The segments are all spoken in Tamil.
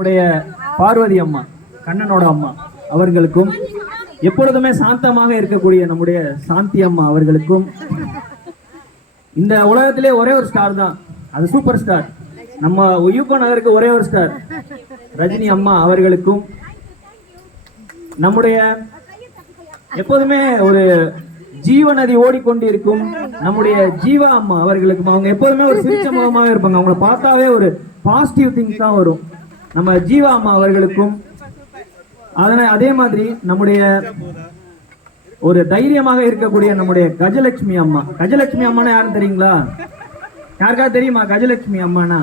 நம்முடைய பார்வதி அம்மா, கண்ணனோட அம்மா அவர்களுக்கும், எப்பொழுதுமே சாந்தமாக இருக்கக்கூடிய நம்முடைய சாந்தி அம்மா அவர்களுக்கும், இந்த உலகத்திலே ஒரே ஒரு ஸ்டார் தான், அது சூப்பர் ஸ்டார், நம்ம யூகோ நகருக்கு ஒரே ஒரு ஸ்டார் ரஜினி அம்மா அவர்களுக்கும், நம்முடைய எப்போதுமே ஒரு ஜீவ நதி ஓடிக்கொண்டிருக்கும் நம்முடைய ஜீவா அம்மா அவர்களுக்கும், அவங்க எப்போதுமே ஒரு சிரிச்ச முகமாக இருப்பாங்க, அவங்கள பார்த்தாவே ஒரு பாசிட்டிவ் திங்ஸ் தான் வரும். நம்ம ஜீவா அம்மா அவர்களுக்கும், அதே மாதிரி நம்முடைய ஒரு தைரியமாக இருக்கக்கூடிய நம்முடைய கஜலட்சுமி அம்மா. கஜலட்சுமி அம்மானா யாருன்னு தெரியுங்களா? யாருக்கா தெரியுமா கஜலட்சுமி அம்மானா?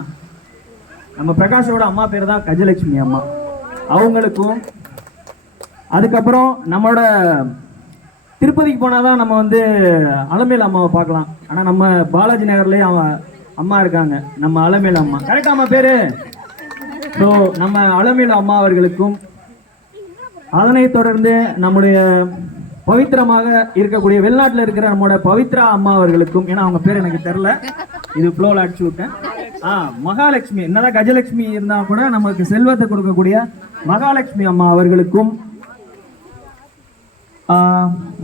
நம்ம பிரகாஷோட அம்மா பேர் தான் கஜலட்சுமி அம்மா. அவங்களுக்கும், அதுக்கப்புறம் நம்மளோட திருப்பதிக்கு போனாதான் நம்ம வந்து அலமேல் அம்மாவை பார்க்கலாம். ஆனா நம்ம பாலாஜி நகர்லயே அம்மா இருக்காங்க, நம்ம அலமேல் அம்மா. கரெக்டா அம்மா பேரு? ஸோ நம்ம அலமேல் அம்மா அவர்களுக்கும், அதனைத் தொடர்ந்து நம்முடைய பவித்திரமாக இருக்கக்கூடிய வெளிநாட்டில் இருக்கிற நம்மளோட பவித்ரா அம்மா அவர்களுக்கும், ஏன்னா அவங்க பேர் எனக்கு தெரியல, இது ஃப்ளோல அடிச்சு விட்டேன். மகாலட்சுமி, என்னதான் கஜலட்சுமி இருந்தா கூட நமக்கு செல்வத்தை கொடுக்கக்கூடிய மகாலட்சுமி அம்மா அவர்களுக்கும்,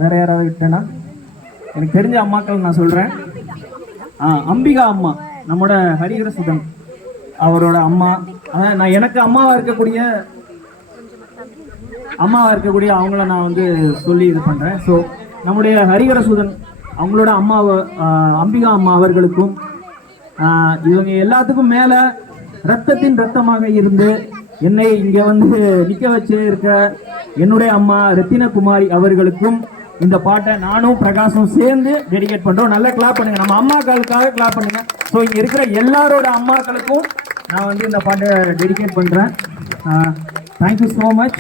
வேற யாராவது விட்டேன்னா எனக்கு தெரிஞ்ச அம்மாக்கள் நான் சொல்றேன். அம்பிகா அம்மா, நம்மளோட ஹரிஹரசுதன் அவரோட அம்மா, அதான் நான் எனக்கு அம்மாவா இருக்கக்கூடிய அவங்கள நான் வந்து சொல்லி இது பண்றேன். ஸோ நம்முடைய ஹரிஹரசுதன் அவங்களோட அம்மாவை அம்பிகா அம்மா அவர்களுக்கும், இவங்க எல்லாத்துக்கும் மேல ரத்தத்தின் ரத்தமாக இருந்து என்னை இங்க வந்து நிக்க வச்சு இருக்க என்னுடைய அம்மா ரத்தின குமாரி அவர்களுக்கும் இந்த பாட்டை நானும் பிரகாஷும் சேர்ந்து டெடிகேட் பண்றோம். நல்லா கிளாப் பண்ணுங்க, நம்ம அம்மாக்களுக்காக கிளாப் பண்ணுங்க. ஸோ இங்க இருக்கிற எல்லாரோட அம்மாக்களுக்கும் நான் வந்து இந்த பாட்டை டெடிகேட் பண்றேன். Thank you so much.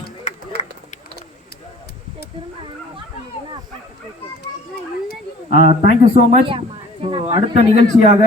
Thank you so much. So அடுத்த நிகழ்ச்சியாக